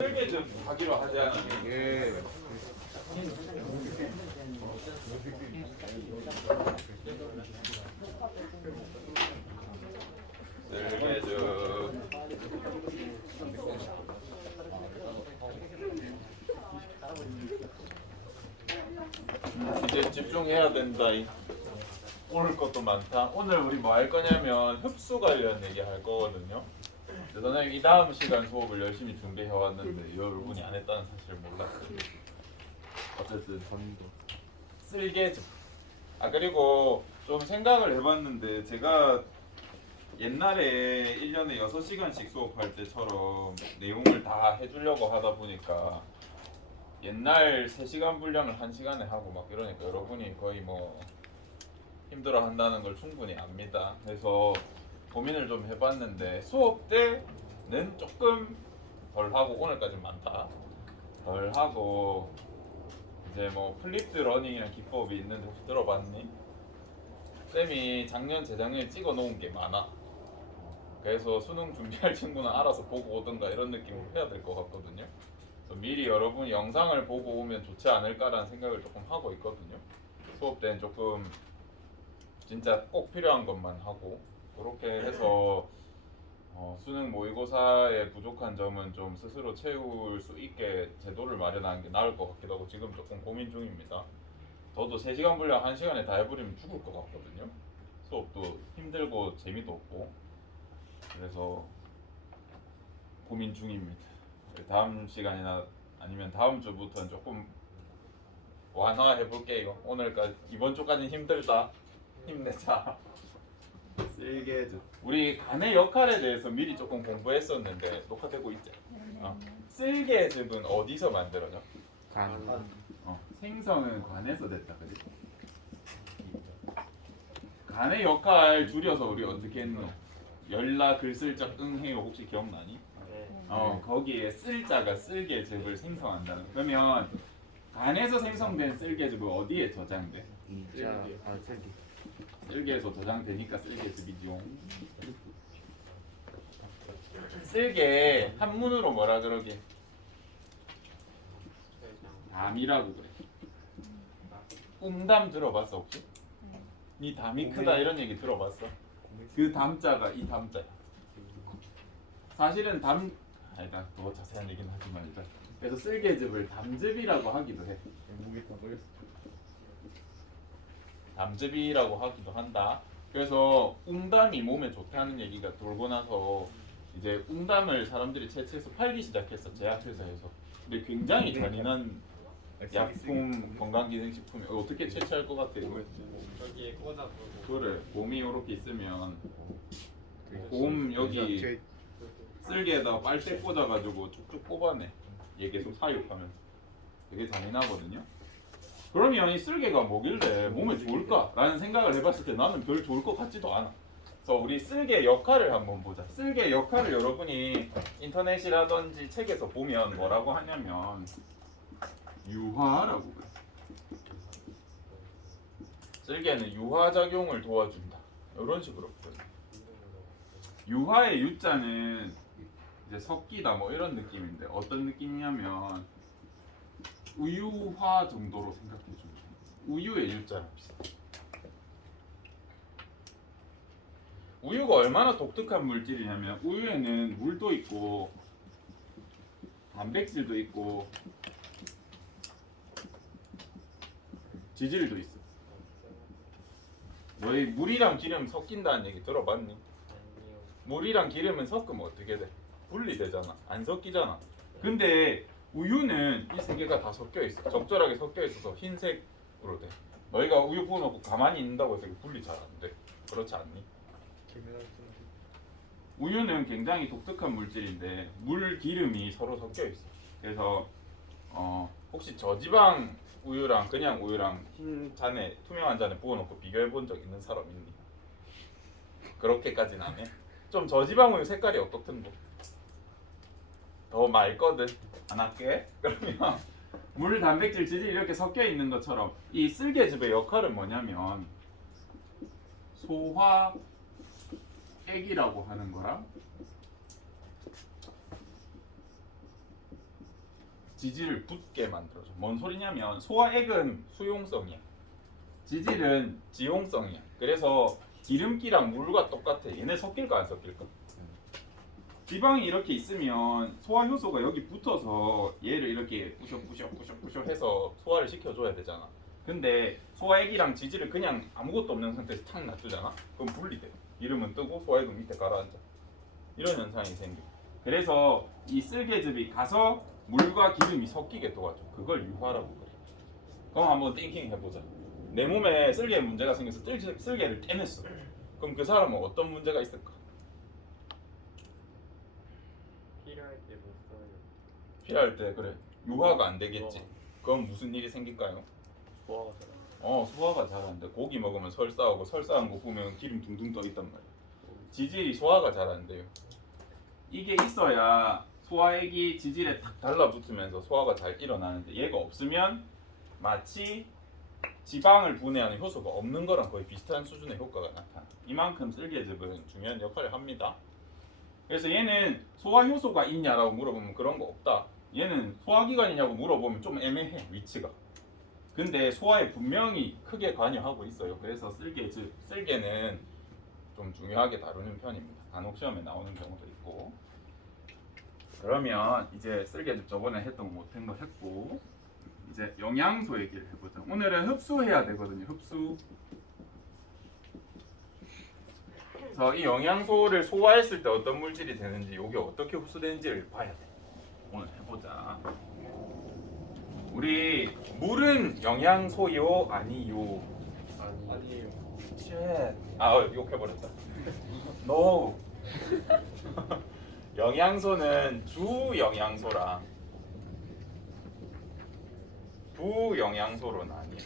설계 좀 하기로 하자. 예. 설계 좀. 이제 집중해야 된다. 오늘 것도 많다. 오늘 우리 뭐 할 거냐면 흡수 관련 얘기 할 거거든요. 선생님 이 다음 시간 수업을 열심히 준비해 왔는데 여러분이 안 했다는 사실을 몰랐어요. 어쨌든 본인도 쓸개죠. 그리고 좀 생각을 해봤는데 제가 옛날에 1년에 6시간씩 수업할 때처럼 내용을 다 해주려고 하다 보니까 옛날 3시간 분량을 1시간에 하고 막 이러니까 여러분이 거의 뭐 힘들어 한다는 걸 충분히 압니다. 그래서 고민을 좀 해봤는데 수업 때는 조금 덜 하고 오늘까지 많다 덜 하고 이제 뭐 플립드 러닝이라는 기법이 있는데 혹시 들어봤니? 쌤이 작년 재작년에 찍어 놓은 게 많아. 그래서 수능 준비할 친구는 알아서 보고 오든가 이런 느낌으로 해야 될 것 같거든요. 그래서 미리 여러분이 영상을 보고 오면 좋지 않을까라는 생각을 조금 하고 있거든요. 수업 때는 조금 진짜 꼭 필요한 것만 하고 그렇게 해서 수능 모의고사의 부족한 점은 좀 스스로 채울 수 있게 제도를 마련하는 게 나을 것 같기도 하고 지금 조금 고민 중입니다. 저도 3시간 분량 1시간에 다 해버리면 죽을 것 같거든요. 수업도 힘들고 재미도 없고 그래서 고민 중입니다. 다음 시간이나 아니면 다음 주부터는 조금 완화해볼게. 이거 오늘까지 이번 주까지는 힘들다. 힘내자. 쓸개즙. 우리 간의 역할에 대해서 미리 조금 공부했었는데 녹화되고 있지? 쓸개즙은 어디서 만들어져? 간. 생성은 간에서 됐다, 그지? 간의 역할 줄여서 우리 어떻게 했노? 열라 글쓸적 응해요 혹시 기억나니? 거기에 쓸자가 쓸개즙을 생성한다는. 그러면 간에서 생성된 쓸개즙은 어디에 저장돼? 쓸개. 쓸개에서 저장되니까 쓸개즙이죠. 쓸개 한문으로 뭐라 그러게? 담이라고 그래. 웅담 들어봤어 혹시? 니 담이 크다 이런 얘기 들어봤어? 그 담자가 이 담자야. 사실은 일단 더 자세한 얘기는 하지 말자. 그래서 쓸개즙을 담즙이라고 하기도 해. 담즙이라고 하기도 한다. 그래서 웅담이 몸에 좋다는 얘기가 돌고 나서 이제 웅담을 사람들이 채취해서 팔기 시작했어. 제약회사에서. 근데 굉장히 잔인한 약품 건강기능식품이 어떻게 채취할 것 같아? 여기에 꽂아서 그래. 곰이 이렇게 있으면 곰 여기 쓸개에다가 빨대 꽂아가지고 쭉쭉 뽑아내. 얘 계속 사육하면서. 되게 잔인하거든요. 그러면 이 쓸개가 뭐길래 몸에 좋을까? 라는 생각을 해봤을 때 나는 별 좋을 것 같지도 않아. 그래서 우리 쓸개 역할을 한번 보자. 쓸개 역할을 여러분이 인터넷이라든지 책에서 보면 뭐라고 하냐면 유화라고 그래. 쓸개는 유화작용을 도와준다. 이런 식으로 보여요. 유화의 유자는 이제 섞이다 뭐 이런 느낌인데 어떤 느낌이냐면 우유화 정도로 생각해주면 우유의 유자랑 비슷해. 우유가 얼마나 독특한 물질이냐면 우유에는 물도 있고 단백질도 있고 지질도 있어. 너희 물이랑 기름 섞인다는 얘기 들어봤니? 물이랑 기름은 섞으면 어떻게 돼? 분리되잖아. 안 섞이잖아. 근데 우유는 이 세 개가 다 섞여 있어. 적절하게 섞여 있어서 흰색으로 돼. 너희가 우유 부어놓고 가만히 있는다고 해서 분리 잘 안 돼. 그렇지 않니? 우유는 굉장히 독특한 물질인데 물, 기름이 서로 섞여 있어. 그래서 혹시 저지방 우유랑 그냥 우유랑 흰 잔에 투명한 잔에 부어놓고 비교해 본 적 있는 사람 있니? 그렇게까지는 안 해. 좀 저지방 우유 색깔이 어떻던데? 더 맑거든. 안 할게. 그러면 물, 단백질, 지질 이렇게 섞여 있는 것처럼 이 쓸개즙의 역할은 뭐냐면 소화액이라고 하는 거랑 지질을 붙게 만들어줘. 뭔 소리냐면 소화액은 수용성이야. 지질은 지용성이야. 그래서 기름기랑 물과 똑같아. 얘네 섞일까 안 섞일까? 지방이 이렇게 있으면 소화 효소가 여기 붙어서 얘를 이렇게 부셔 해서 소화를 시켜줘야 되잖아. 근데 소화액이랑 지질을 그냥 아무것도 없는 상태에서 탁 놔두잖아. 그럼 분리돼. 기름은 뜨고 소화액은 밑에 가라앉아. 이런 현상이 생겨. 그래서 이 쓸개즙이 가서 물과 기름이 섞이게 도와줘. 그걸 유화라고 그래. 그럼 한번 띵킹 해보자. 내 몸에 쓸개 문제가 생겨서 쓸개를 떼냈어. 그럼 그 사람은 어떤 문제가 있을까? 필요할 때 못 써요. 필요할 때 그래. 유화가 안 되겠지. 그럼 무슨 일이 생길까요? 소화가 잘 소화가 잘 안 돼. 고기 먹으면 설사하고 설사한 거 보면 기름 둥둥 떠 있단 말이야. 지질이 소화가 잘 안 돼요. 이게 있어야 소화액이 지질에 탁 달라붙으면서 소화가 잘 일어나는데 얘가 없으면 마치 지방을 분해하는 효소가 없는 거랑 거의 비슷한 수준의 효과가 나타나. 이만큼 쓸개즙은 중요한 역할을 합니다. 그래서 얘는 소화 효소가 있냐라고 물어보면 그런 거 없다. 얘는 소화기관이냐고 물어보면 좀 애매해, 위치가. 근데 소화에 분명히 크게 관여하고 있어요. 그래서 쓸개는 좀 중요하게 다루는 편입니다. 간혹 시험에 나오는 경우도 있고. 그러면 이제 쓸개즙 저번에 했던 거 못한 거 했고, 이제 영양소 얘기를 해보자. 오늘은 흡수해야 되거든요. 흡수. 그래서 이 영양소를 소화했을 때 어떤 물질이 되는지, 이게 어떻게 흡수되는지를 봐야 돼. 오늘 해보자. 우리 물은 영양소요 아니요? 아니에요. 욕해버렸다. No. 영양소는 주 영양소랑 부영양소로 나뉘어.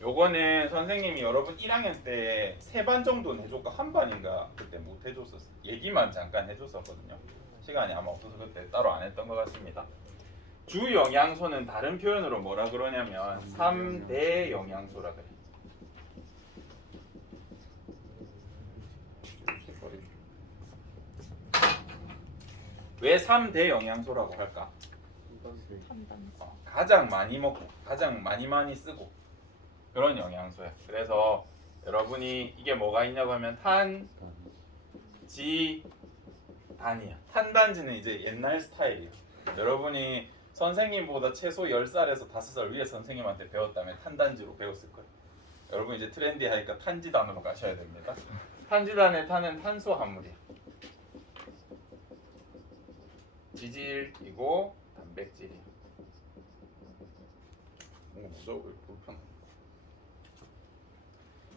요거는 선생님이 여러분 1학년 때 3반 정도는 해줬고 한 반인가 그때 못 해줬었어. 얘기만 잠깐 해줬었거든요. 시간이 아마 없어서 그때 따로 안 했던 것 같습니다. 주 영양소는 다른 표현으로 뭐라 그러냐면 3대 영양소라 그래. 왜 3대 영양소라고 할까? 가장 많이 먹고 가장 많이 쓰고 그런 영양소야. 그래서 여러분이 이게 뭐가 있냐고 하면 탄, 지, 단이야. 탄단지는 이제 옛날 스타일이에요. 여러분이 선생님보다 최소 10살에서 5살 위에 선생님한테 배웠다면 탄단지로 배웠을 거예요. 여러분 이제 트렌디하니까 탄지단으로 가셔야 됩니다. 탄지단의 탄은 탄수화물이야. 지질이고 단백질이야. 무서워. 불편해.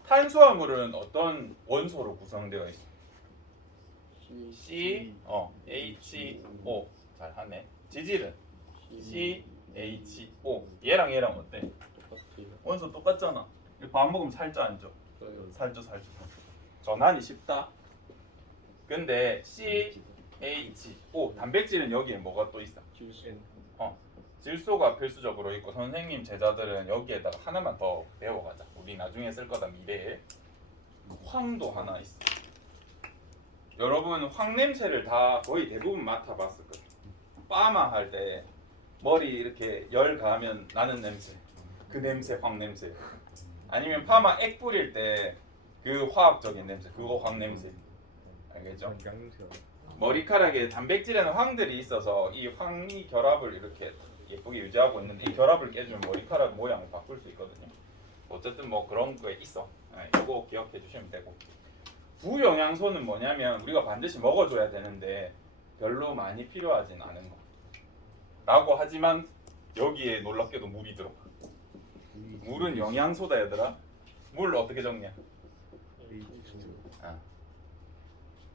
탄수화물은 어떤 원소로 구성되어 있어? C, H, O. 잘하네. 지질은 C, H, O. 얘랑 어때? 원소 똑같잖아. 밥 먹으면 살쪄 안 쪄? 살쪄. 전환이 쉽다. 근데 C, H, O. 단백질은 여기에 뭐가 또 있어? 질소가 필수적으로 있고 선생님 제자들은 여기에다가 하나만 더 배워가자. 우리 나중에 쓸 거다 미래에. 황도 하나 있어. 여러분 황 냄새를 다 거의 대부분 맡아봤을 거예요. 파마 할 때 머리 이렇게 열 가면 나는 냄새. 그 냄새 황 냄새. 아니면 파마 액 뿌릴 때 그 화학적인 냄새. 그거 황 냄새. 알겠죠? 머리카락에 단백질에는 황들이 있어서 이 황이 결합을 이렇게 예쁘게 유지하고 있는데 이 결합을 깨주면 머리카락 모양을 바꿀 수 있거든요. 어쨌든 뭐 그런 거에 있어. 이거 기억해 주시면 되고. 부영양소는 뭐냐면 우리가 반드시 먹어줘야 되는데 별로 많이 필요하진 않은 거. 라고 하지만 여기에 놀랍게도 물이 들어가. 물은 영양소다 얘들아. 물 어떻게 적냐?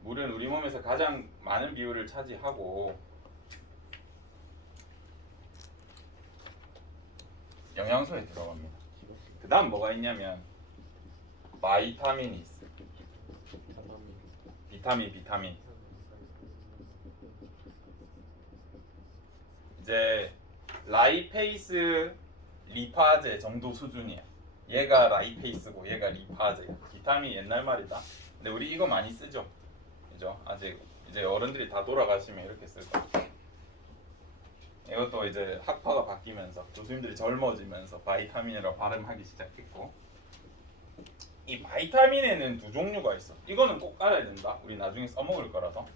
물은 우리 몸에서 가장 많은 비율을 차지하고 영양소에 들어갑니다. 그 다음 뭐가 있냐면 바이타민이 있어. 비타민. 이제 라이페이스, 리파제 정도 수준이야. 얘가 라이페이스고 얘가 리파제야. 비타민 옛날 말이다. 근데 우리 이거 많이 쓰죠. 그죠? 아직 이제 어른들이 다 돌아가시면 이렇게 쓸 거야. 이것도 이제 학파가 바뀌면서 교수님들이 젊어지면서 바이타민이라고 발음하기 시작했고, 이 바이타민에는 두 종류가 있어. 이거는 꼭 알아야 된다. 우리 나중에 써먹을 거라서.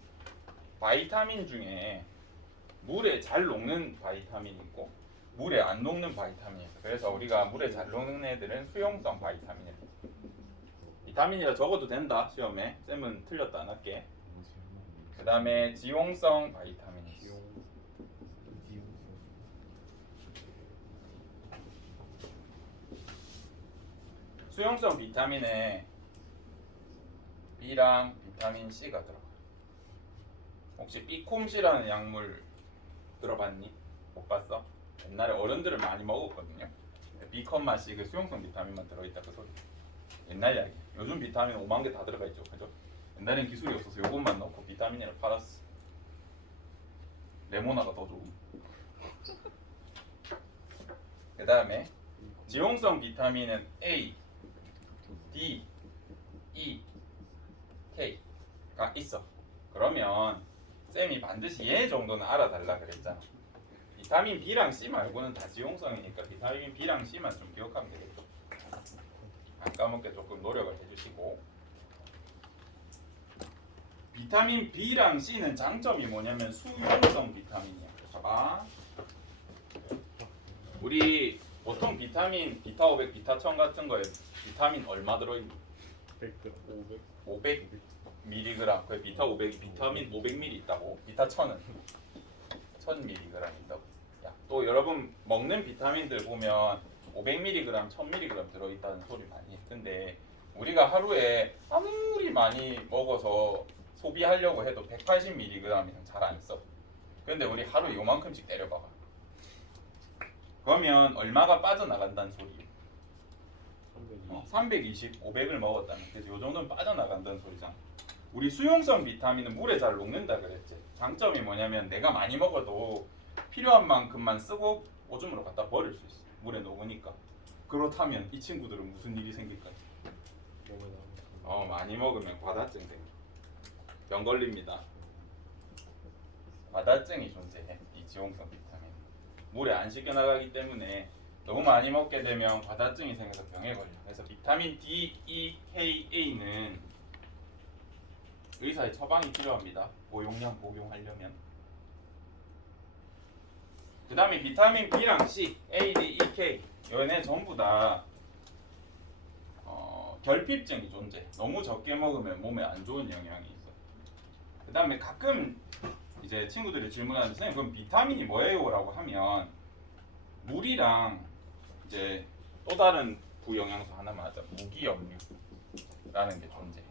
바이타민 중에 물에 잘 녹는 바이타민이 있고 물에 안 녹는 바이타민이 있어. 그래서 우리가 물에 잘 녹는 애들은 수용성 바이타민이라고. 비타민이라 적어도 된다 시험에. 쌤은 틀렸다 안 할게. 그 다음에 지용성 바이타민이 있어. 수용성 비타민에 B랑 비타민 C가 들어가. 혹시 비콤씨라는 약물 들어봤니? 못 봤어? 옛날에 어른들을 많이 먹었거든요. 비컴마 C 그 수용성 비타민만 들어있다 그 소리. 옛날 이야기. 요즘 비타민 5만 개 다 들어가 있죠, 그죠? 옛날엔 기술이 없어서 요것만 넣고 비타민을 팔았어. 레모나가 더 좋은. 그 다음에 지용성 비타민은 A, D, E, K가 있어. 그러면 쌤이 반드시 얘 정도는 알아달라 그랬잖아. 비타민 B랑 C 말고는 다 지용성이니까 비타민 B랑 C만 좀 기억하면 되겠죠. 안 까먹게 조금 노력을 해주시고, 비타민 B랑 C는 장점이 뭐냐면 수용성 비타민이야. 봐봐. 우리 보통 비타민 비타500, 비타1000 같은 거에 비타민 얼마 들어있니? 100g 500mg. 그 비타500이 비타민 500ml 있다고. 비타1000은 1000mg 있다고. 야, 또 여러분 먹는 비타민들 보면 500mg, 1000mg 들어있다는 소리 많이 해. 근데 우리가 하루에 아무리 많이 먹어서 소비하려고 해도 180mg 이상 잘 안 써. 근데 우리 하루 요만큼씩 때려봐봐. 그러면 얼마가 빠져나간다는 소리예요? 320, 500을 먹었다면 그래서 요 정도는 빠져나간다는 소리잖아. 우리 수용성 비타민은 물에 잘 녹는다 그랬지. 장점이 뭐냐면 내가 많이 먹어도 필요한 만큼만 쓰고 오줌으로 갖다 버릴 수 있어. 물에 녹으니까. 그렇다면 이 친구들은 무슨 일이 생길까요? 많이 먹으면 과다증 생겨. 병 걸립니다. 과다증이 존재해. 이 지용성 비타민. 물에 안 씻겨 나가기 때문에 너무 많이 먹게 되면 과다증이 생겨서 병에 걸려. 그래서 비타민 D, E, K, A는 의사의 처방이 필요합니다. 고용량 복용하려면. 그 다음에 비타민 B랑 C, A, D, E, K 얘네 전부 다 결핍증이 존재. 너무 적게 먹으면 몸에 안 좋은 영향이 있어. 그 다음에 가끔 이제 친구들이 질문하는데 선생님 그럼 비타민이 뭐예요? 라고 하면 물이랑 이제 또 다른 부영양소 하나만 하자. 무기염류라는 게 존재해.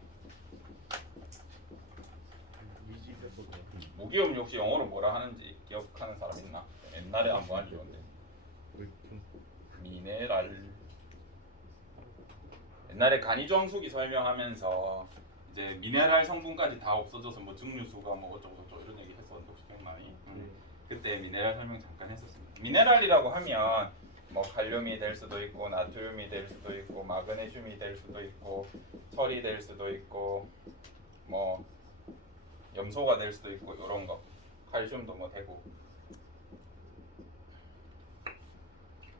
무기염류 혹시 영어로 뭐라 하는지 기억하는 사람 있나? 옛날에 한번 알려줬는데 미네랄. 옛날에 간이정수기 설명하면서 이제 미네랄 성분까지 다 없어져서 뭐 증류수가 뭐 어쩌고저쩌고 이런 얘기 했었는데 혹시 기억나니? 그때 미네랄 설명 잠깐 했었습니다. 미네랄이라고 하면 뭐 칼륨이 될 수도 있고 나트륨이 될 수도 있고 마그네슘이 될 수도 있고 철이 될 수도 있고 뭐 염소가 될 수도 있고 이런 거. 칼슘도 뭐 되고.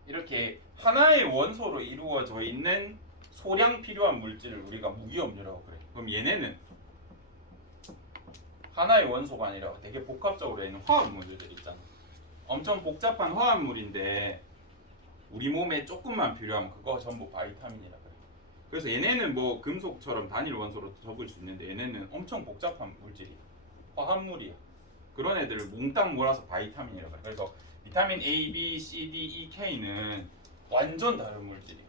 이렇게 하나의 원소로 이루어져 있는 소량 필요한 물질을 우리가 무기염류라고 그래. 그럼 얘네는 하나의 원소가 아니라 되게 복합적으로 있는 화합물들 있잖아. 엄청 복잡한 화합물인데 우리 몸에 조금만 필요하면 그거 전부 바이타민이라 그래. 그래서 얘네는 뭐 금속처럼 단일 원소로 적을 수 있는데 얘네는 엄청 복잡한 물질이야. 화합물이야. 그런 애들을 몽땅 몰아서 바이타민이라 그래. 그래서 비타민 A, B, C, D, E, K는 완전 다른 물질이야.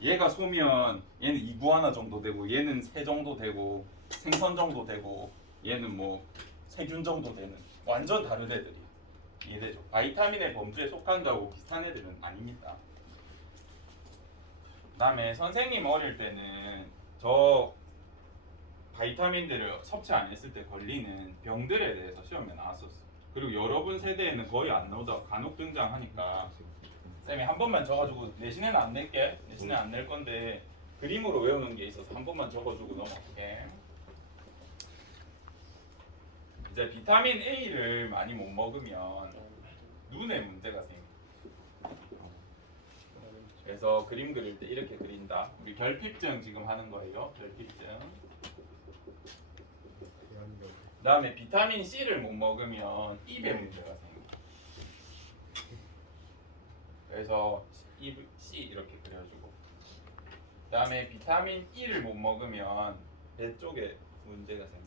얘가 소면 얘는 이구아나 정도 되고 얘는 새 정도 되고 생선 정도 되고 얘는 뭐 세균 정도 되는 완전 다른 애들이야. 이해되죠? 바이타민의 범주에 속한다고 비슷한 애들은 아닙니다. 그 다음에 선생님 어릴 때는 저 바이타민들을 섭취 안 했을 때 걸리는 병들에 대해서 시험에 나왔었어. 그리고 여러분 세대에는 거의 안 나오다가 간혹 등장하니까 쌤이 한 번만 적어주고 내신에는 안 낼게. 내신에 안 낼 건데 그림으로 외우는 게 있어서 한 번만 적어주고 넘어갈게. 이제 비타민 A를 많이 못 먹으면 눈에 문제가 생겨. 그래서 그림 그릴 때 이렇게 그린다. 우리 결핍증 지금 하는 거예요. 결핍증. 그다음에 비타민 C를 못 먹으면 입에 문제가 생겨. 그래서 입 C 이렇게 그려주고. 그다음에 비타민 E를 못 먹으면 배 쪽에 문제가 생겨.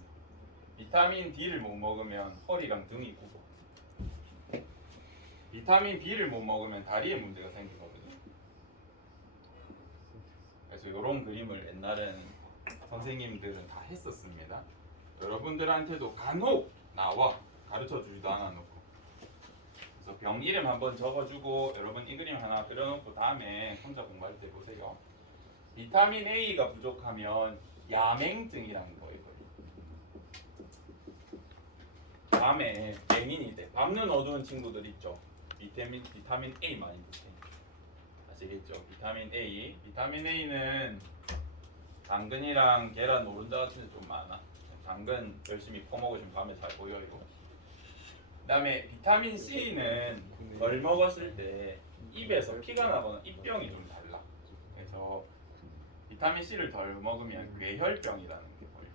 비타민 D를 못 먹으면 허리랑 등이 굽어. 비타민 B를 못 먹으면 다리에 문제가 생기거든요. 그래서 이런 그림을 옛날에는 선생님들은 다 했었습니다. 여러분들한테도 간혹 나와 가르쳐 주지도 않아 놓고. 그래서 병 이름 한번 적어주고 여러분 이 그림 하나 그려놓고 다음에 혼자 공부할 때 보세요. 비타민 A가 부족하면 야맹증이라는 거예요. 밤에 맹인이 돼. 밤눈 어두운 친구들 있죠. 비타민 A 많이 드세요. 아시겠죠? 비타민 A. 비타민 A는 당근이랑 계란 노른자 같은 데 좀 많아. 당근 열심히 퍼먹으시면 밤에 잘 보여요. 그다음에 비타민 C는 덜 먹었을 때 입에서 피가 나거나 입병이 좀 달라. 그래서 비타민 C를 덜 먹으면 뇌혈병이라는 게 걸려.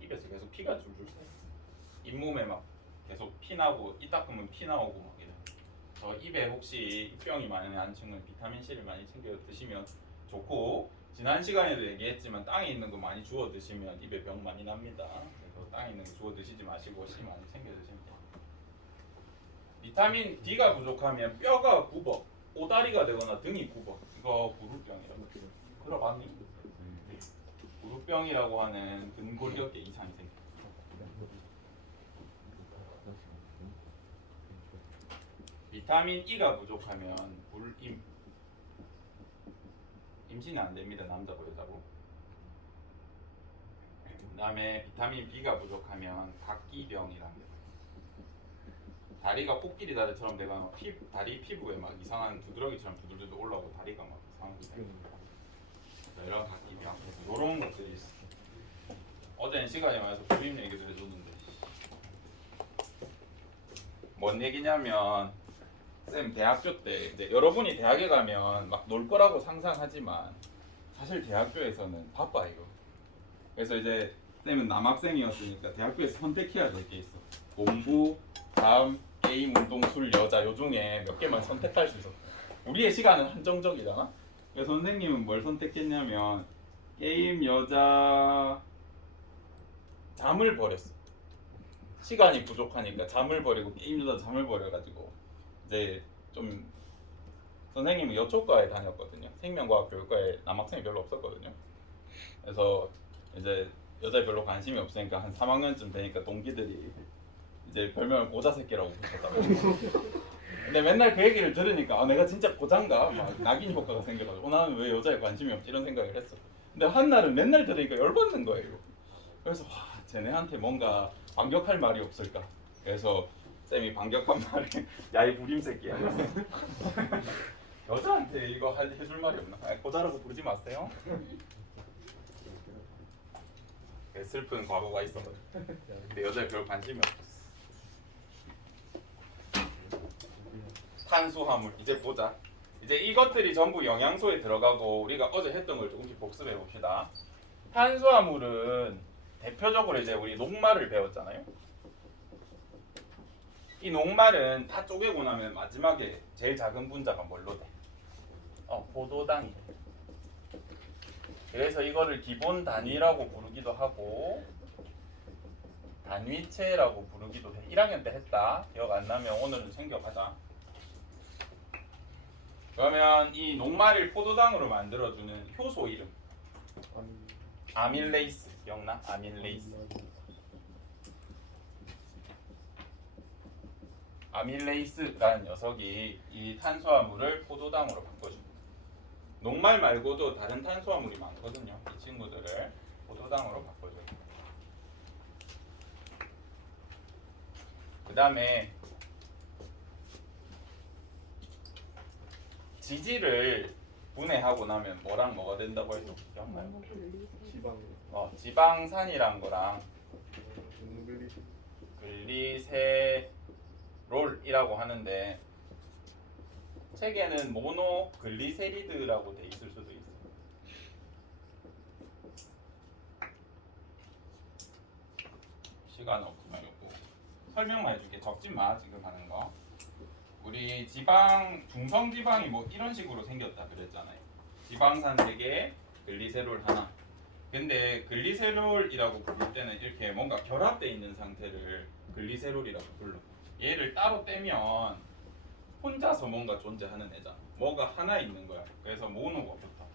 입에서 계속 피가 줄줄 새. 잇몸에 막 계속 피 나고 이 닦으면 피 나오고 막 이래. 저 입에 혹시 입병이 많은 친구는 비타민 C를 많이 챙겨 드시면 좋고, 지난 시간에도 얘기했지만 땅에 있는 거 많이 주워 드시면 입에 병 많이 납니다. 그래서 땅에 있는 거 주워 드시지 마시고 C 많이 챙겨 드시면 돼요. 비타민 D가 부족하면 뼈가 굽어, 오다리가 되거나 등이 굽어. 이거 부루병이라고. 들어봤니? 부루병이라고 하는 근골격계 이상이 생겨. 비타민 E가 부족하면 불임. 임신이 안 됩니다. 남자고 여자고. 그다음에 비타민 B가 부족하면 각기병이라는 게. 다리가 코끼리 다리처럼 내가 막 다리 피부에 막 이상한 두드러기처럼 두들두들 올라오고 다리가 막 이상하게 생겨. 이런 각기병. 이런 것들이 있어. 어제는 시간이 많아서 그림 얘기를 해줬는데 뭔 얘기냐면, 쌤 대학교 때 이제 여러분이 대학에 가면 막 놀 거라고 상상하지만 사실 대학교에서는 바빠요. 그래서 이제 쌤은 남학생이었으니까 대학교에서 선택해야 될 게 있어. 공부, 다음, 게임, 운동, 술, 여자 요 중에 몇 개만 선택할 수 있어. 우리의 시간은 한정적이잖아. 그래서 선생님은 뭘 선택했냐면 게임, 여자, 잠을 버렸어. 시간이 부족하니까 잠을 버리고 게임, 여자 잠을 버려가지고 이제 좀 선생님은 여초과에 다녔거든요. 생명과학 교육과에 남학생이 별로 없었거든요. 그래서 이제 여자에 별로 관심이 없으니까 한 3학년쯤 되니까 동기들이 이제 별명을 고자 새끼라고 붙였다고. 근데 맨날 그 얘기를 들으니까 아, 내가 진짜 고자인가? 막 낙인 효과가 생겨가지고 나는 왜 여자에 관심이 없지 이런 생각을 했어. 근데 한날은 맨날 들으니까 열받는 거예요. 그래서 와, 쟤네한테 뭔가 반격할 말이 없을까? 그래서 쌤이 반격한 말이 야이 부림 새끼야. 여자한테 이거 해줄 말이 없나? 아니, 고자라고 부르지 마세요. 슬픈 과거가 있어가지고. 근데 여자에 별 관심이 없었어. 탄수화물 이제 보자. 이제 이것들이 전부 영양소에 들어가고 우리가 어제 했던 걸 조금씩 복습해 봅시다. 탄수화물은 대표적으로 이제 우리 녹말을 배웠잖아요. 이 녹말은 다 쪼개고 나면 마지막에 제일 작은 분자가 뭘로 돼? 포도당이 돼. 그래서 이거를 기본 단위라고 부르기도 하고 단위체라고 부르기도 돼. 1학년 때 했다. 기억 안 나면 오늘은 챙겨가자. 그러면 이 녹말을 포도당으로 만들어주는 효소 이름 아밀레이스. 기억나? 아밀레이스. 아밀레이스라는 녀석이 이 탄수화물을 포도당으로 바꿔줍니다. 녹말 말고도 다른 탄수화물이 많거든요. 이 친구들을 포도당으로 바꿔줘요. 그 다음에 지질을 분해하고 나면 뭐랑 뭐가 된다고 해서 기억나요? 지방산이란 거랑 글리세롤이 글리세롤이라고 하는데 책에는 모노글리세리드라고 돼 있을 수도 있어. 시간 없으면 요거 설명만 해줄게. 적지 마 지금 하는 거. 우리 지방 중성 지방이 뭐 이런 식으로 생겼다 그랬잖아요. 지방산 3개, 글리세롤 하나. 근데 글리세롤이라고 부를 때는 이렇게 뭔가 결합되어 있는 상태를 글리세롤이라고 불러. 얘를 따로 떼면 혼자서 뭔가 존재하는 애잖아. 뭐가 하나 있는 거야. 그래서 모노가 붙어.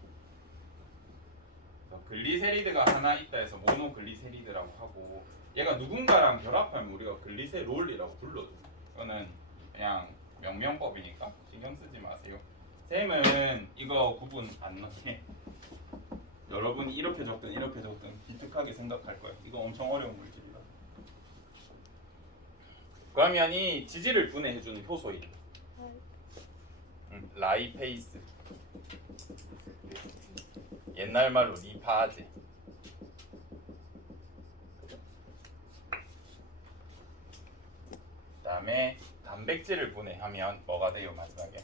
그래서 글리세리드가 하나 있다 해서 모노글리세리드라고 하고, 얘가 누군가랑 결합하면 우리가 글리세롤이라고 불러줘. 이거는 그냥 명명법이니까 신경 쓰지 마세요. 쌤은 이거 구분 안 넣게. 여러분이 이렇게 적든 이렇게 적든 기특하게 생각할 거예요. 이거 엄청 어려운 물질이라. 그러면 이 지질을 분해해주는 효소 이름. 라이페이스. 옛날 말로 리파제. 그다음에 단백질을 분해하면 뭐가 돼요 마지막에?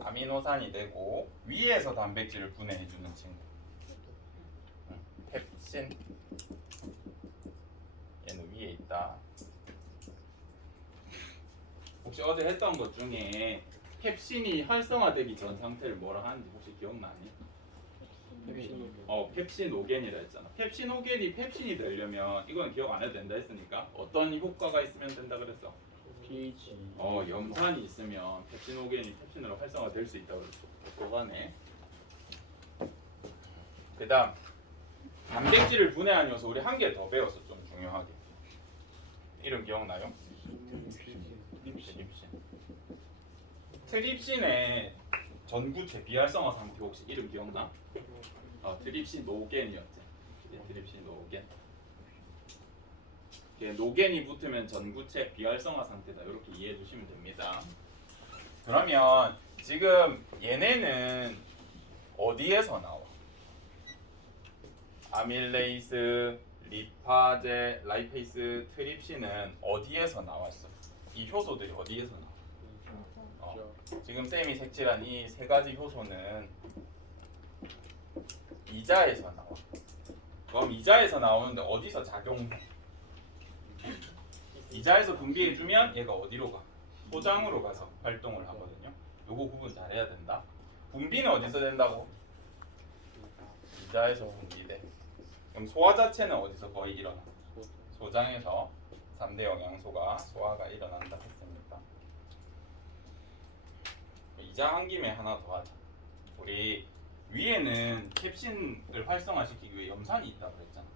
아미노산이 되고, 위에서 단백질을 분해해주는 친구 펩신. 얘는 위에 있다. 혹시 어제 했던 것 중에 펩신이 활성화되기 전 상태를 뭐라 하는지 혹시 기억나니? 펩신오겐이라 했잖아. 펩신오겐이 펩신이 되려면 이건 기억 안 해도 된다 했으니까 어떤 효과가 있으면 된다 그랬어? pH. 염산이 있으면 펩신오겐이 펩신으로 활성화될 수 있다고 그랬어. 그거네. 그다음 단백질을 분해하는 요소 우리 한 개 더 배웠어. 좀 중요하게. 이름 기억나요? 트립신. 트립신의 전구체 비활성화 상태 혹시 이름 기억나? 트립신 노겐이었지. 트립신 노겐. 노겐이 붙으면 전구체 비활성화 상태다. 이렇게 이해해 주시면 됩니다. 그러면 지금 얘네는 어디에서 나와? 아밀레이스, 리파제, 라이페이스, 트립신은 어디에서 나왔어? 이 효소들이 어디에서 나와? 지금 쌤이 색칠한 이 세 가지 효소는 이자에서 나와. 그럼 이자에서 나오는데 어디서 작용해? 이자에서 분비해주면 얘가 어디로 가? 소장으로 가서 활동을 하거든요. 요거 구분 잘해야 된다. 분비는 어디서 된다고? 이자에서 분비돼. 그럼 소화 자체는 어디서 거의 일어나? 소장에서 3대 영양소가 소화가 일어난다 했습니다. 이자 한 김에 하나 더 하자. 우리 위에는 캡신을 활성화시키기 위해 염산이 있다고 그랬잖아.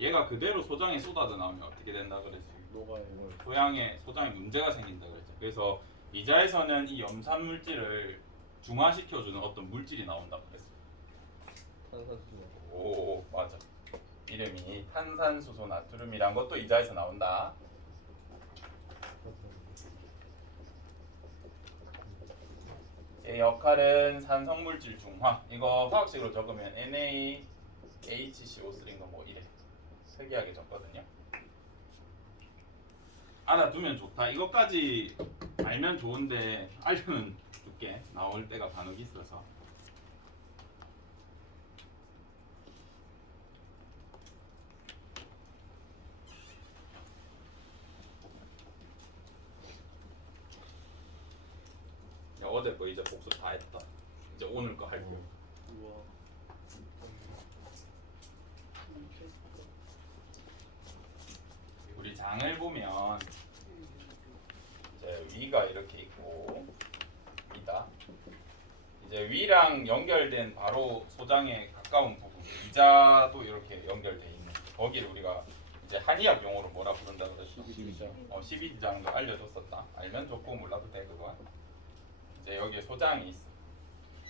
얘가 그대로 소장에 쏟아져 나오면 어떻게 된다 그랬어? 녹아요. 소장에 문제가 생긴다 그랬죠. 그래서 이자에서는 이 염산 물질을 중화시켜주는 어떤 물질이 나온다 그랬어. 탄산수소. 오 맞아. 이름이 탄산수소 나트륨이란 것도 이자에서 나온다. 얘 역할은 산성물질 중화. 이거 화학식으로 적으면 NaHCO3인가 뭐 이래. 특이하게 적거든요. 알아두면 좋다. 이것까지 알면 좋은데 알면 줄게. 나올 때가 간혹 있어서. 야, 어제 거 이제 복습 다 했다. 이제 오늘 거 할 거야. 우와. 우리 장을 보면 이제 위가 이렇게 있고 위다. 이제 위랑 연결된 바로 소장에 가까운 부분 이자도 이렇게 연결돼 있는 거기를 우리가 이제 한의학 용어로 뭐라 부른다 그랬어? 12지장도 알려줬었다. 알면 좋고 몰라도 돼 그거. 이제 여기에 소장이 있어.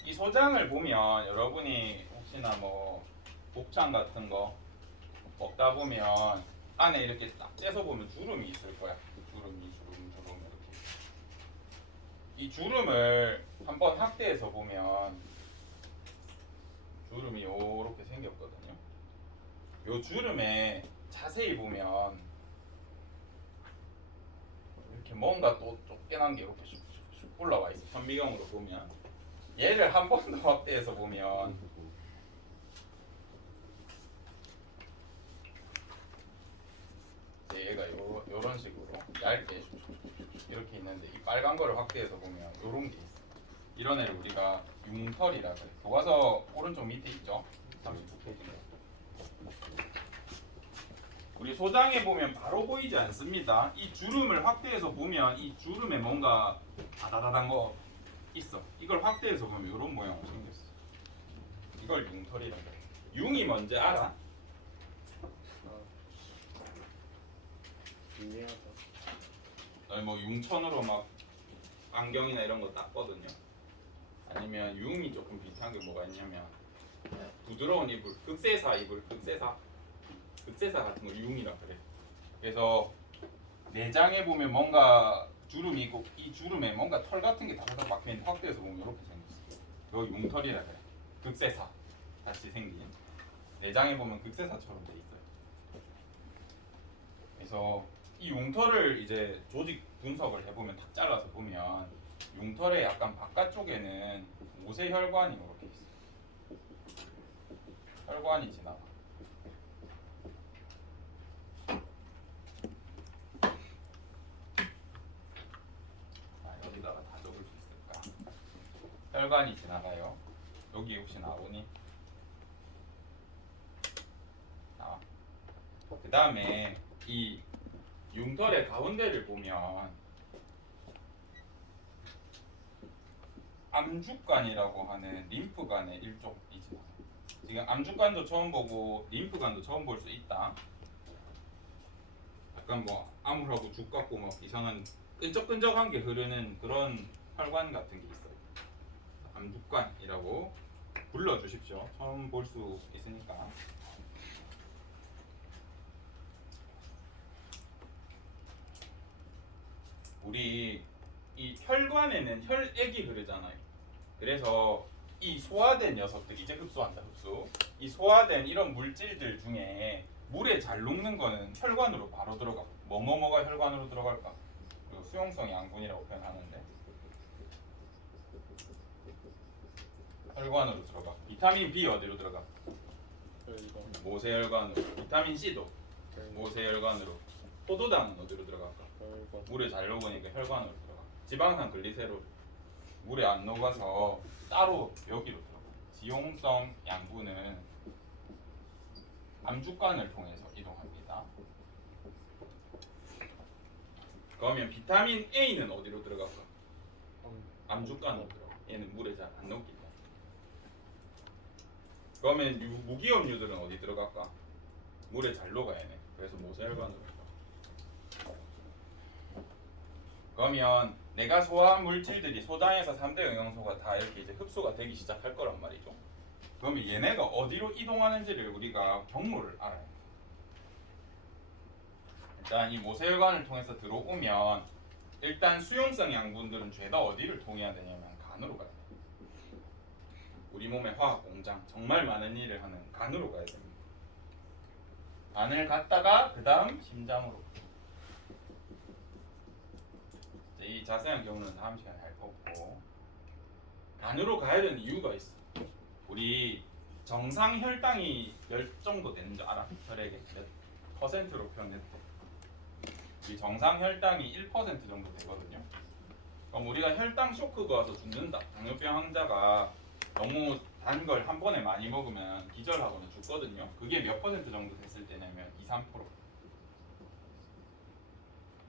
이 소장을 보면 여러분이 혹시나 뭐 곱창 같은 거 먹다 보면 안에 이렇게 딱 째서 보면 주름이 있을 거야. 주름 이렇게. 이 주름을 한번 확대해서 보면 주름이 요렇게 생겼거든요. 요 주름에 자세히 보면 이렇게 뭔가 또 쫓겨난 게 이렇게 슉슉슉 올라와 있어. 현미경으로 보면 얘를 한 번 더 확대해서 보면 이제 얘가 요런 식으로 얇게 슉슉슉 이렇게 있는데 이 빨간 거를 확대해서 보면 요런 게 있어. 이런 애를 우리가 융털이라 그래. 교과서 오른쪽 밑에 있죠? 39페이지인가. 우리 소장에 보면 바로 보이지 않습니다. 이 주름을 확대해서 보면 이 주름에 뭔가 다다다단 거 있어. 이걸 확대해서 보면 이런 모양으로 생겼어. 이걸 융털이라 그래. 융이 뭔지 알아? 미안하다. 아니 뭐 융천으로 막 안경이나 이런 거 닦거든요. 아니면 융이 조금 비슷한 게 뭐가 있냐면 부드러운 이불, 극세사 이불, 극세사 같은 거 융이라 그래. 그래서 내장에 보면 뭔가 주름이 있고 이 주름에 뭔가 털 같은 게 다다닥 막혀 있는 확대해서 보면 이렇게 생겼어. 이거 융털이라 그래. 극세사 같이 생긴. 내장에 보면 극세사처럼 돼 있어요. 그래서 이 융털을 이제 조직 분석을 해보면 탁 잘라서 보면 융털의 약간 바깥쪽에는 모세혈관이 이렇게 있어. 혈관이 지나가. 여기다가 다 적을 수 있을까? 혈관이 지나가요. 여기 혹시 나오니? 나와. 그 다음에 이 융털의 가운데를 보면 암주관이라고 하는 림프관의 일종이 지나가. 지금 암주관도 처음 보고 림프관도 처음 볼 수 있다. 약간 뭐 암울하고 죽 같고 뭐 이상한 끈적끈적한 게 흐르는 그런 혈관 같은 게 있어요. 암주관이라고 불러주십시오. 처음 볼 수 있으니까. 우리 이 혈관에는 혈액이 흐르잖아요. 그래서 이 소화된 녀석들 이제 흡수한다 흡수. 이 소화된 이런 물질들 중에 물에 잘 녹는 거는 혈관으로 바로 들어가. 뭐가 혈관으로 들어갈까? 수용성 양분이라고 표현하는데 혈관으로 들어가. 비타민 B 어디로 들어가? 모세혈관으로. 비타민 C도 모세혈관으로. 포도당은 어디로 들어갈까? 물에 잘 녹으니까 혈관으로 들어가. 지방산 글리세롤 물에 안 녹아서 따로 여기로 들어가. 지용성 양분은 암주관을 통해서 이동합니다. 그러면 비타민 A는 어디로 들어갈까? 암주관으로 들어가. 얘는 물에 잘 안 녹기 때문에. 그러면 무기염류들은 어디 들어갈까? 물에 잘 녹아야 돼. 그래서 모세혈관으로 들어가. 그러면 내가 소화한 물질들이 소장에서 3대 영양소가 다 이렇게 이제 흡수가 되기 시작할 거란 말이죠. 그러면 얘네가 어디로 이동하는지를 우리가 경로를 알아야 돼. 일단 이 모세혈관을 통해서 들어오면 일단 수용성 양분들은 죄다 어디를 통해야 되냐면 간으로 가야 돼. 우리 몸의 화학 공장 정말 많은 일을 하는 간으로 가야 됩니다. 간을 갔다가 그 다음 심장으로. 이 자세한 경우는 다음 시간에 할 거고, 간으로 가야 되는 이유가 있어. 우리 정상 혈당이 몇 정도 되는 줄 알아? 혈액의 몇 퍼센트로 표현했대. 우리 정상 혈당이 1% 정도 되거든요. 그럼 우리가 혈당 쇼크가 와서 죽는다. 당뇨병 환자가 너무 단 걸 한 번에 많이 먹으면 기절하거나 죽거든요. 그게 몇 퍼센트 정도 됐을 때냐면 2-3%.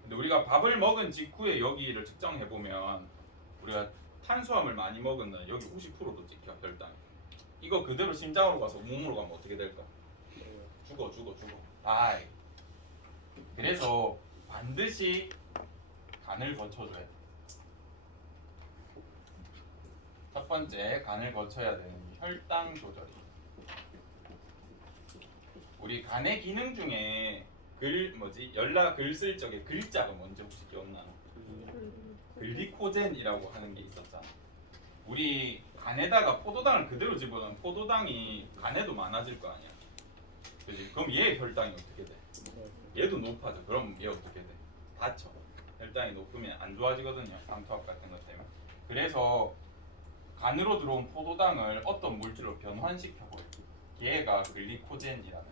근데 우리가 밥을 먹은 직후에 여기를 측정해 보면 우리가 탄수화물 많이 먹은 날 여기 50%도 찍혀 혈당이. 이거 그대로 심장으로 가서 몸으로 가면 어떻게 될까? 죽어. 아이. 그래서 반드시 간을 거쳐줘야 돼. 첫 번째 간을 거쳐야 되는 혈당 조절이. 우리 간의 기능 중에 연락 글 쓸 적에 글자가 뭔지 혹시 기억나나? 글리코젠이라고 하는 게 있었잖아. 우리 간에다가 포도당을 그대로 집어넣으면 포도당이 간에도 많아질 거 아니야. 그지? 그럼 얘의 혈당이 어떻게 돼? 얘도 높아져. 그럼 얘 어떻게 돼? 다쳐. 혈당이 높으면 안 좋아지거든요. 상투압 같은 것 때문에. 그래서 간으로 들어온 포도당을 어떤 물질로 변환시켜버려요. 얘가 글리코젠이라는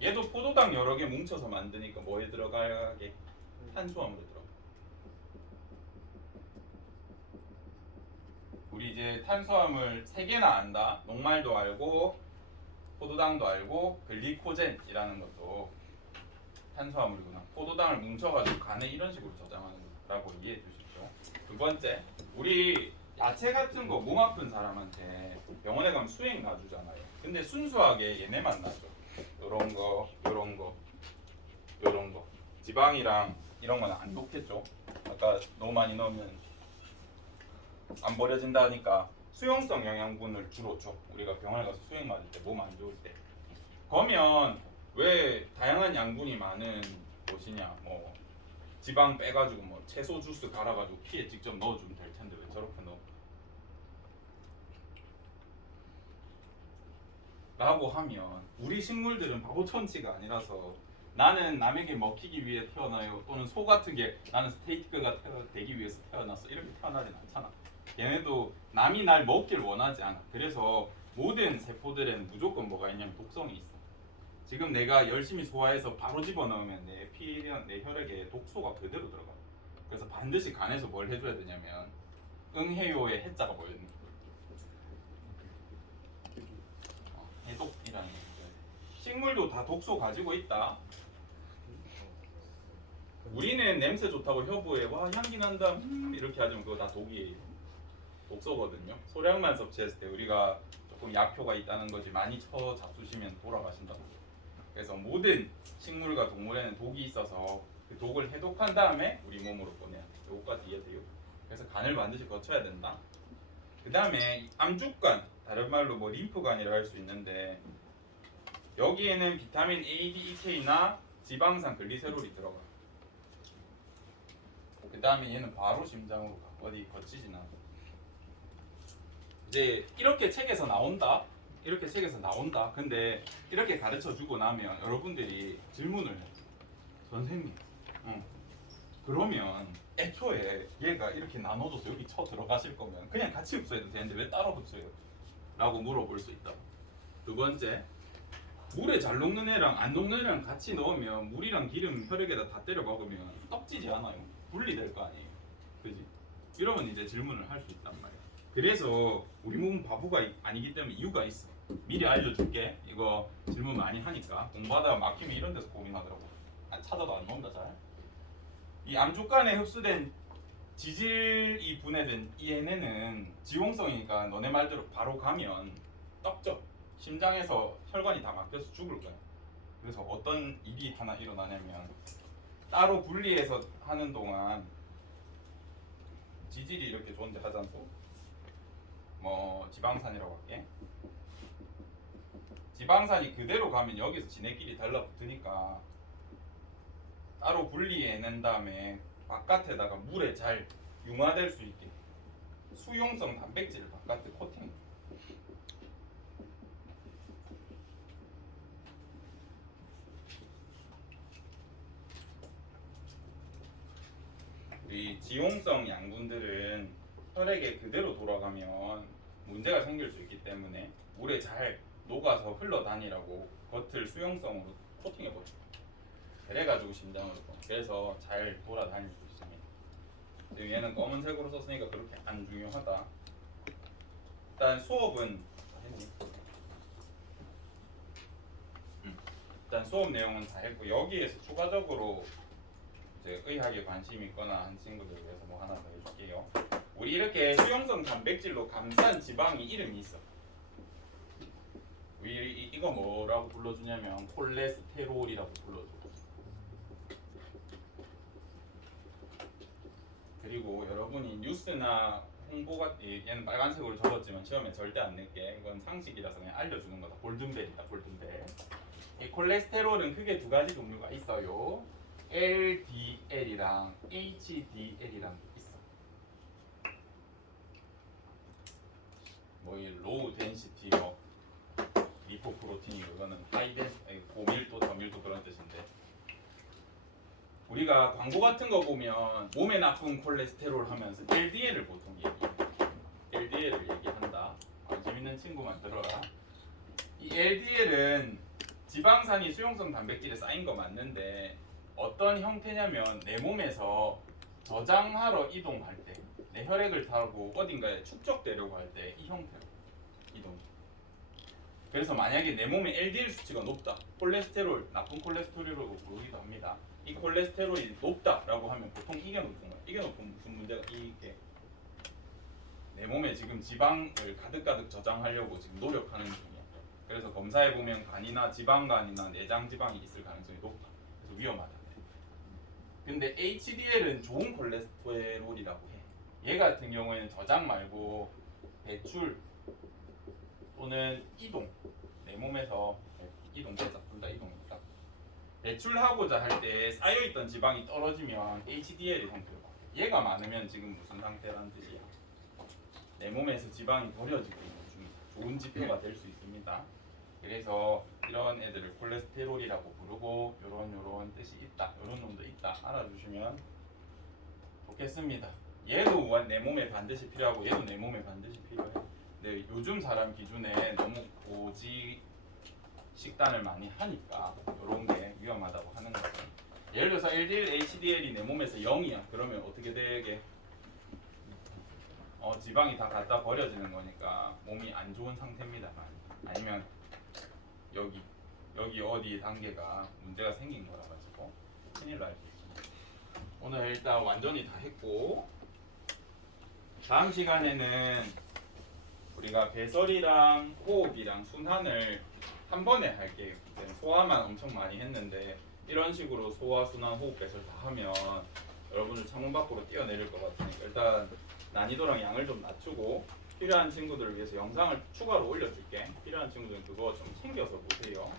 게. 얘도 포도당 여러 개 뭉쳐서 만드니까 뭐에 들어가게? 탄수화물에 들어가. 우리 이제 탄수화물 3개나 안다. 녹말도 알고 포도당도 알고 글리코젠이라는 것도 탄수화물이구나. 포도당을 뭉쳐가지고 간에 이런 식으로 저장하는 거라고 이해해 주십시오. 두 번째, 우리 야채 같은 거 몸 아픈 사람한테 병원에 가면 수액 놔주잖아요. 근데 순수하게 얘네만 놔줘. 요런 거, 요런 거, 요런 거. 지방이랑 이런 거는 안 좋겠죠. 아까 너무 많이 넣으면 안 버려진다 하니까 수용성 영양분을 주로 줘. 우리가 병원에 가서 수액 맞을 때 몸 안 좋을 때. 그러면 왜 다양한 양분이 많은 것이냐? 뭐 지방 빼가지고 뭐 채소 주스 갈아가지고 피에 직접 넣어주면 될 텐데 왜 저렇게 넣어? 라고 하면 우리 식물들은 바보천치가 아니라서 나는 남에게 먹히기 위해 태어나요 또는 소 같은 게 나는 스테이크가 되기 위해서 태어났어 이렇게 태어나진 않잖아. 걔네도 남이 날 먹길 원하지 않아. 그래서 모든 세포들에는 무조건 뭐가 있냐면 독성이 있어. 지금 내가 열심히 소화해서 바로 집어넣으면 내 피랑 내 혈액에 독소가 그대로 들어가. 그래서 반드시 간에서 뭘 해줘야 되냐면 응해요의 해자가 뭐였는 거야? 해독이라는 거. 식물도 다 독소 가지고 있다. 우리는 냄새 좋다고 혀부에 와 향기 난다 이렇게 하지만 그거 다 독이에요. 독소거든요. 소량만 섭취했을 때 우리가 조금 약효가 있다는 거지 많이 쳐 잡수시면 돌아가신다고. 그래서 모든 식물과 동물에는 독이 있어서 그 독을 해독한 다음에 우리 몸으로 보내야 돼. 요거까지 이해돼요? 그래서 간을 반드시 거쳐야 된다. 그 다음에 암축간, 다른 말로 뭐 림프관이라 할 수 있는데 여기에는 비타민 A, D, E, K나 지방산 글리세롤이 들어가. 그 다음에 얘는 바로 심장으로 가. 어디 거치진 않아. 이제 이렇게 책에서 나온다. 이렇게 책에서 나온다. 근데 이렇게 가르쳐 주고 나면 여러분들이 질문을 해. 선생님, 그러면 애초에 얘가 이렇게 나눠줘서 여기 쳐 들어가실 거면 그냥 같이 흡수해도 되는데 왜 따로 흡수해요? 라고 물어볼 수 있다. 두 번째, 물에 잘 녹는 애랑 안 녹는 애랑 같이 넣으면 물이랑 기름 혈액에다 다 때려 먹으면 떡지지 않아요. 분리될 거 아니에요. 그지? 이러면 이제 질문을 할 수 있단 말이야. 그래서 우리 몸은 바보가 아니기 때문에 이유가 있어. 미리 알려줄게. 이거 질문 많이 하니까 공부하다가 막히면 이런 데서 고민하더라고. 찾아도 안 나온다 잘. 이 암족간에 흡수된 지질이 분해된 얘네는 지용성이니까 너네 말대로 바로 가면 떡져. 심장에서 혈관이 다 막혀서 죽을 거야. 그래서 어떤 일이 하나 일어나냐면 따로 분리해서 하는 동안 지질이 이렇게 존재하잖아. 뭐 지방산이라고 할게. 지방산이 그대로 가면 여기서 지네끼리 달라붙으니까 따로 분리해낸 다음에 바깥에다가 물에 잘 융화될 수 있게 수용성 단백질을 바깥에 코팅. 이 지용성 양분들은 혈액에 그대로 돌아가면 문제가 생길 수 있기 때문에 물에 잘 녹아서 흘러다니라고 겉을 수용성으로 코팅해버려. 그래가지고 심장으로. 그래서 잘 돌아다닐 수 있습니다. 지금 얘는 검은색으로 썼으니까 그렇게 안 중요하다. 일단 수업은 일단 수업 내용은 다 했고 여기에서 추가적으로 이제 의학에 관심이 있거나 한 친구들 위해서 뭐 하나 더 해줄게요. 우리 이렇게 수용성 단백질로 감싼 지방이 이름이 있어. 우리 이거 뭐라고 불러주냐면 콜레스테롤이라고 불러줘. 그리고 여러분이 뉴스나 홍보가 얘는 빨간색으로 적었지만 시험에 절대 안 낼게. 이건 상식이라서 그냥 알려주는 거다. 골든벨이다. 골든벨. 이 콜레스테롤은 크게 두 가지 종류가 있어요. LDL이랑 HDL이랑 있어. 뭐 이 로우 덴시티 뭐 리포프로틴이고 이거는 하이 덴시티 고밀도 저밀도 그런 뜻인데 우리가 광고 같은 거 보면 몸에 나쁜 콜레스테롤 하면서 LDL을 보통 얘기해요. LDL을 얘기한다. 재밌는 친구만 들어라. 이 LDL은 지방산이 수용성 단백질에 쌓인 거 맞는데 어떤 형태냐면 내 몸에서 저장하러 이동할 때 내 혈액을 타고 어딘가에 축적되려고 할 때 이 형태로 이동. 그래서 만약에 내 몸에 LDL 수치가 높다, 콜레스테롤, 나쁜 콜레스테롤이라고 부르기도 합니다. 이 콜레스테롤이 높다라고 하면 보통 이게 높은 거야. 이게 높으면 무슨 문제가 이게 내 몸에 지금 지방을 가득가득 저장하려고 지금 노력하는 중이야. 그래서 검사해 보면 간이나 지방간이나 내장 지방이 있을 가능성이 높다. 그래서 위험하다. 근데 HDL은 좋은 콜레스테롤이라고 해. 얘 같은 경우에는 저장 말고 배출 또는 이동, 내 몸에서 이동 빼자, 둘 다 이동이니까 배출하고자 할 때 쌓여있던 지방이 떨어지면 HDL의 상태로 바뀌어. 얘가 많으면 지금 무슨 상태라는 뜻이야? 내 몸에서 지방이 버려지고 있는 중이다. 좋은 지표가 될 수 있습니다. 그래서 이런 애들을 콜레스테롤이라고 부르고 요런 뜻이 있다, 요런 놈도 있다 알아주시면 좋겠습니다. 얘도 내 몸에 반드시 필요하고 얘도 내 몸에 반드시 필요해. 근데 요즘 사람 기준에 너무 고지 식단을 많이 하니까 이런 게 위험하다고 하는 거죠. 예를 들어서 LDL, HDL이 내 몸에서 0이야. 그러면 어떻게 되게? 지방이 다 갖다 버려지는 거니까 몸이 안 좋은 상태입니다. 아니면 여기 어디 단계가 문제가 생긴 거라 가지고 큰일 날 수 있습니다. 오늘 일단 완전히 다 했고 다음 시간에는 우리가 배설이랑 호흡이랑 순환을 한 번에 할게요. 소화만 엄청 많이 했는데 이런 식으로 소화, 순환, 호흡, 배설 다 하면 여러분들 창문 밖으로 뛰어내릴 것 같으니까 일단 난이도랑 양을 좀 낮추고 필요한 친구들을 위해서 영상을 추가로 올려줄게. 필요한 친구들은 그거 좀 챙겨서 보세요.